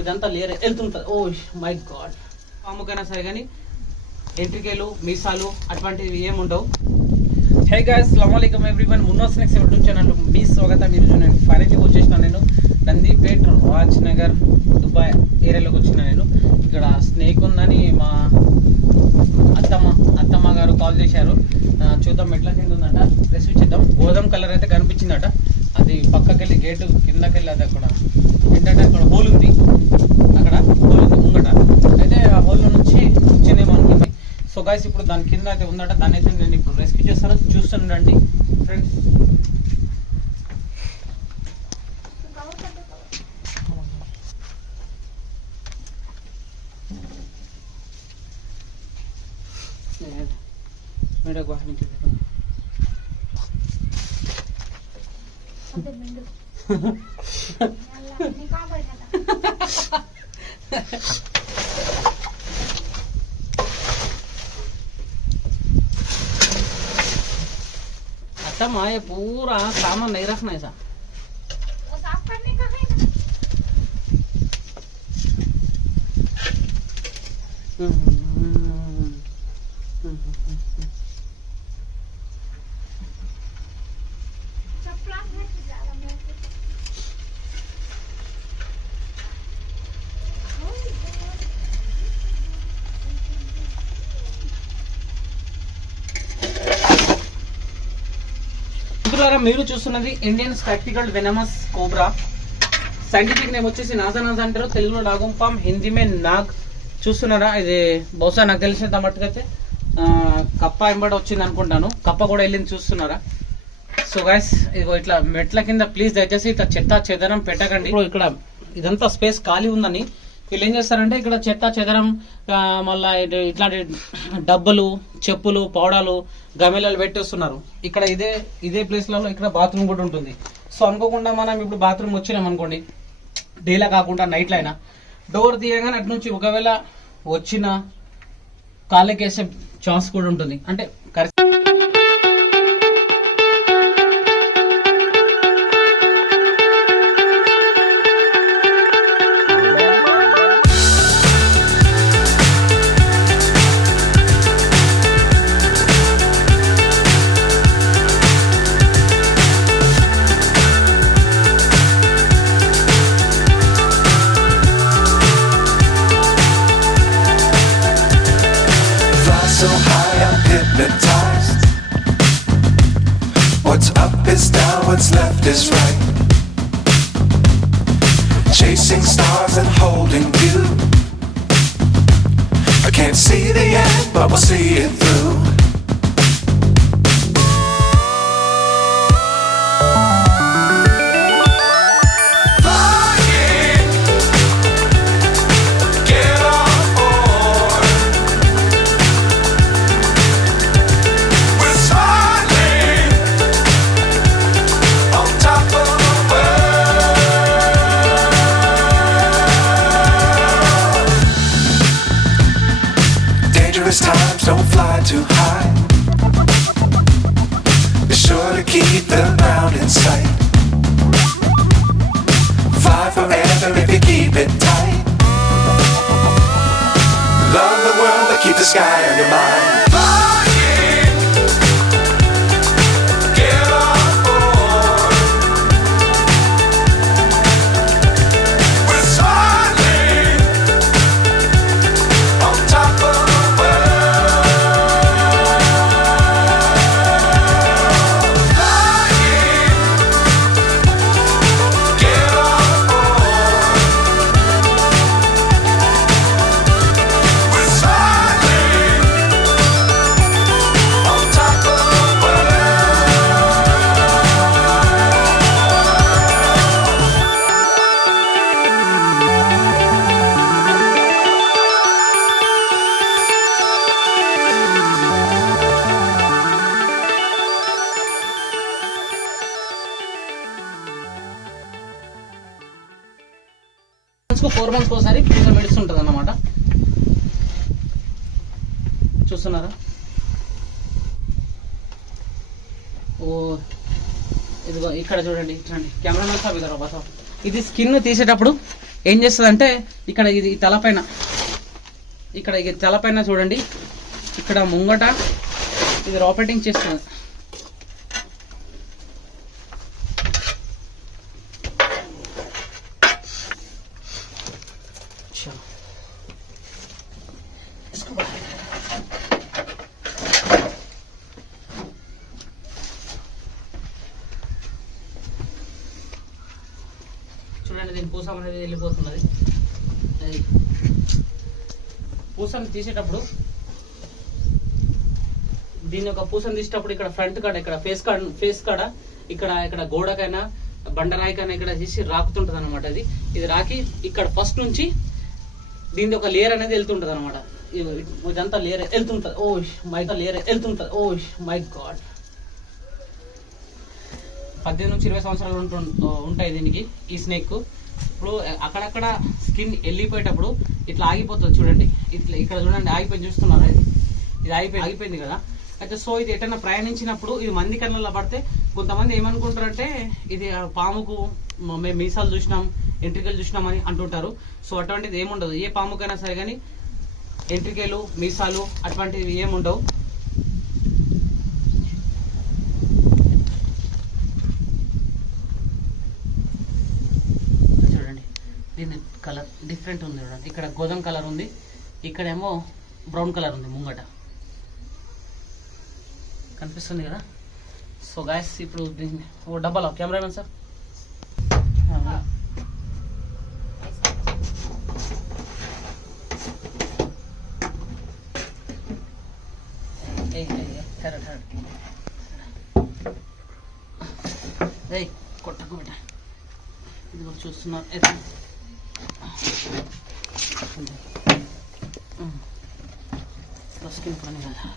ఇదంతా లేయర్ వెళ్తుంటుంది. Oh my god. పాముకైనా సరే కానీ ఎంట్రికేలు మీసాలు అటువంటివి ఏముండవు. హే గైస్, అస్సలాము అలైకుం ఎవ్రీవన్. మున్నో స్నాక్స్ యూట్యూబ్ ఛానల్ మీ స్వాగతం. ఈరోజు నేను ఫైనల్గా వచ్చేసిన నేను నందిపేట్ రాజ్ నగర్ దుబాయ్ ఏరియాలోకి వచ్చిన. నేను ఇక్కడ స్నేక్ ఉందని మా అత్తమ్మ గారు కాల్ చేశారు. చూద్దాం ఎట్లా కింద ఉందట, రెసిపీ చేద్దాం. గోధుమ కలర్ అయితే కనిపించిందట. అది పక్కకెళ్ళి గేటు కిందకెళ్ళి అది అక్కడ ఏంటంటే అక్కడ హోల్ ఉంది, అక్కడ హోల్ ఉంది ముంగట. అయితే ఆ హోల్లో నుంచి వచ్చిందేమో అనుకుంది. సో గైస్ ఇప్పుడు దాని కింద అయితే ఉందట. దాన్ని అయితే నేను ఇప్పుడు రెస్క్యూ చేస్తాను, చూస్తుండండి ఫ్రెండ్స్. मेरा गुआहाटी के अच्छा माँ, ये पूरा सामान नहीं रखना ऐसा. वो साफ करने का है మీరు చూస్తున్నది Indian spectacled venomous cobra. Scientific name వచ్చేసి నాజా అంటారు, తెలుగులో నాగుంపాం, హిందీ మే నాగ్. చూస్తున్నారా, ఇది బహుశా నాకు తెలిసినంత మట్టుకైతే కప్ప ఎంబడి వచ్చింది అనుకుంటాను. కప్ప కూడా వెళ్ళింది, చూస్తున్నారా. సో గైస్, ఇదిగో ఇట్లా మెట్ల కింద ప్లీజ్ దయచేసి ఇట్లా చెత్త చెదరం పెట్టకండి. ఇప్పుడు ఇక్కడ ఇదంతా స్పేస్ ఖాళీ ఉందని వీళ్ళు ఏం చేస్తారంటే ఇక్కడ చెత్త చెదరం, మళ్ళా ఇట్లాంటి డబ్బులు, చెప్పులు, పౌడాలు, గమెలాలు పెట్టేస్తున్నారు. ఇక్కడ ఇదే ప్లేస్లలో ఇక్కడ బాత్రూమ్ కూడా ఉంటుంది. సో అనుకోకుండా మనం ఇప్పుడు బాత్రూమ్ వచ్చినాం అనుకోండి, డేలా కాకుండా నైట్లో అయినా డోర్ తీయగానే అటు నుంచి ఒకవేళ వచ్చిన కాళ్ళకేసే ఛాన్స్ కూడా ఉంటుంది. అంటే so high I'm hypnotized. What's up is down, what's left is right. Chasing stars and holding you. I can't see the end, but we'll see it through. Times don't fly too high. Be sure to keep the ground in sight. Fly forever if you keep it tight. Love the world but keep the sky on your mind. మంత్స్కు 4 మంత్స్కి ఒకసారి ఫ్రీగా medicine ఉంటుంది అన్నమాట. చూస్తున్నారా? ఓ ఇదిగో ఇక్కడ చూడండి, చూడండి కెమెరామెన్ సాబ్ ఇద్దరు బస. ఇది స్కిన్ తీసేటప్పుడు ఏం చేస్తుంది అంటే ఇక్కడ ఇది తలపైన, ఇక్కడ ఇది తలపైన చూడండి, ఇక్కడ ముంగట ఇది రాపెటింగ్ చేస్తుంది. చూడండి దీని పూసం అనేది వెళ్ళిపోతున్నది. పూసని తీసేటప్పుడు, దీని యొక్క పూసని తీసేటప్పుడు ఇక్కడ ఫ్రంట్ కాడ, ఇక్కడ ఫేస్ కాడ, ఇక్కడ గోడకైనా బండరాయికైనా ఇక్కడ తీసి రాకుతుంటది అనమాట. ఇది రాకి ఇక్కడ ఫస్ట్ నుంచి దీని ఒక లేయర్ అనేది వెళ్తుంటది అనమాట. ఇదంతా లేయర్ వెళ్తుంటది. ఓ మై లేయర్ వెళ్తుంటది. Oh my god. 18 నుంచి 20 సంవత్సరాలు ఉంటాయి దీనికి, ఈ స్నేక్. ఇప్పుడు అక్కడక్కడ స్కిన్ వెళ్ళిపోయేటప్పుడు ఇట్లా ఆగిపోతుంది చూడండి. ఇట్లా ఇక్కడ చూడండి ఆగిపోయి చూస్తున్నారా, ఇది ఆగిపోయింది కదా. అయితే సో ఇది ఎటన్నా ప్రయాణించినప్పుడు ఇది మంది కళ్ళల్లో పడితే కొంతమంది ఏమనుకుంటారంటే ఇది పాముకు మేము మీసాలు చూసినాం, ఎంట్రికలు చూసినాం అని అంటుంటారు. సో అటువంటిది ఏముండదు. ఏ పాముకైనా సరే కానీ ఎంట్రికలు, మీసాలు అటువంటివి ఏముండవు. దీని కలర్ డిఫరెంట్ ఉంది చూడండి. ఇక్కడ గోధుమ కలర్ ఉంది, ఇక్కడేమో బ్రౌన్ కలర్ ఉంది ముంగట, కనిపిస్తుంది కదా. సో గాయస్ ఇప్పుడు దీన్ని ఓ డబ్బాలో కెమెరామెన్ సార్ కొట్టకు బిడ్డ, ఇది కూడా చూస్తున్నారు. స్కిన్ పని కదా,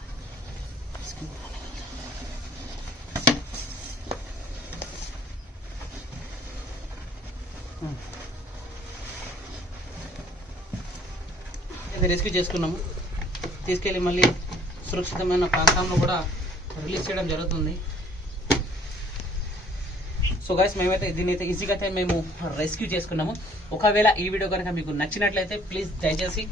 స్కిన్ పని కదా. ఇది రెస్క్యూ చేసుకున్నాము, తీసుకెళ్ళి మళ్ళీ సురక్షితమైన ప్రాంతంలో కూడా రిలీజ్ చేయడం జరుగుతుంది. సో గైస్ మేమైతే దీనైతే ఈజీగా అయితే మేము రెస్క్యూ చేసుకున్నాము. ఒకవేళ ఈ వీడియో కనుక మీకు నచ్చినట్లయితే ప్లీజ్ దయచేసి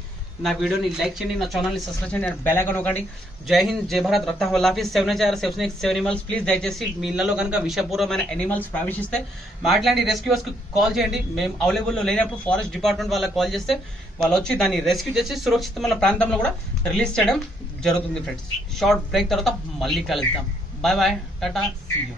నా వీడియోని లైక్ చేయండి, నా ఛానల్ని సబ్స్క్రైబ్ చేయండి, బెల్ ఐకాన్ నొక్కండి. జై హింద్, జై భారత్, రక్త హోలాఫీస్ 7 సేఫ్ స్నేక్స్ 7 ఎనిమల్స్. ప్లీజ్ దయచేసి మీ ఇళ్లలో కనుక విషపూర్వమైన ఎనిమల్స్ ప్రవేశిస్తే మాట్లాడి రెస్క్యూవర్స్కి కాల్ చేయండి. మేము అవైలబుల్లో లేనప్పుడు ఫారెస్ట్ డిపార్ట్మెంట్ వాళ్ళకి కాల్ చేస్తే వాళ్ళు వచ్చి దాన్ని రెస్క్యూ చేసి సురక్షితమైన ప్రాంతంలో కూడా రిలీజ్ చేయడం జరుగుతుంది ఫ్రెండ్స్. షార్ట్ బ్రేక్ తర్వాత మళ్ళీ కలుద్దాం. Bye bye, tata, see you.